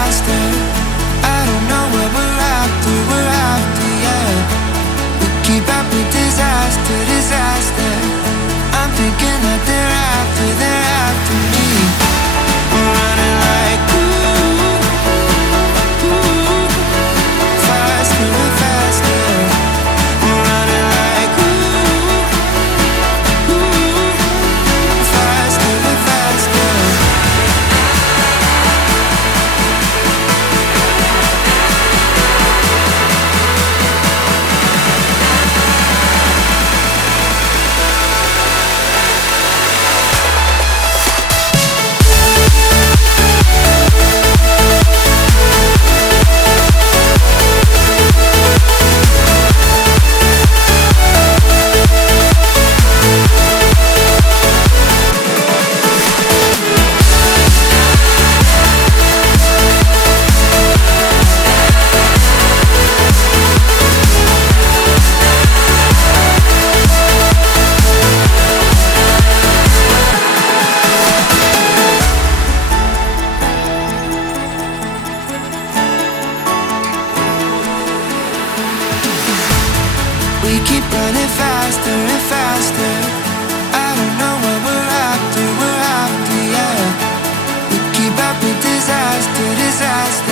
faster. I don't know what we're after, yeah. We keep up with disaster. I'm thinking that they're after me. We're running like faster and faster. We're running like faster and faster. We keep running faster and faster. I don't know what we're after, yeah. We keep up with disaster.